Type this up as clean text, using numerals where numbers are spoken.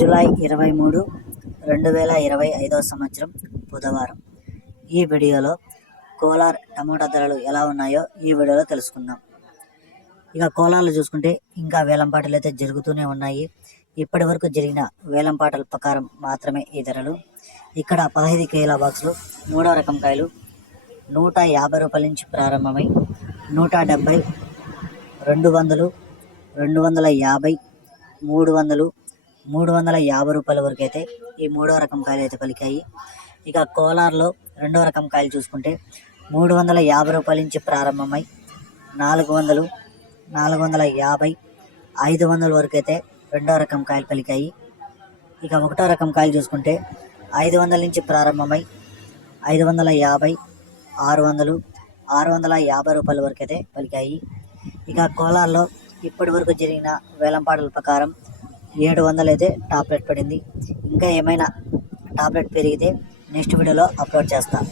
July 23, 2025 సంవత్సరం బుధవారం. ఈ వీడియోలో కోలార్ టమోటా ధరలు ఎలా ఉన్నాయో ఈ వీడియోలో తెలుసుకుందాం. ఇక కోలార్లు చూసుకుంటే ఇంకా వేలంపాటలు అయితే జరుగుతూనే ఉన్నాయి. ఇప్పటి వరకు జరిగిన వేలంపాటల ప్రకారం మాత్రమే ఈ ధరలు. ఇక్కడ 15 కేల బాక్సులు 3వ రకం కాయలు 150 రూపాయల నుంచి ప్రారంభమై 170, 200, 250, 300, 350 రూపాయల వరకు అయితే ఈ 3వ రకం కాయలు అయితే పలికాయి. ఇక కోలార్లో 2వ రకం కాయలు చూసుకుంటే 350 రూపాయల నుంచి ప్రారంభమై 400, 450, 500 వరకు అయితే 2వ రకం కాయలు పలికాయి. ఇక 1వ రకం కాయలు చూసుకుంటే 500 నుంచి ప్రారంభమై 550, 600, 650 రూపాయల వరకు అయితే పలికాయి. ఇక కోలార్లో ఇప్పటి వరకు జరిగిన వేలంపాటల ప్రకారం 700 అయితే టాప్ రేట్ పడింది. ఇంకా ఏమైనా టాప్ రేట్ పెరిగితే నెక్స్ట్ వీడియోలో అప్లోడ్ చేస్తాను.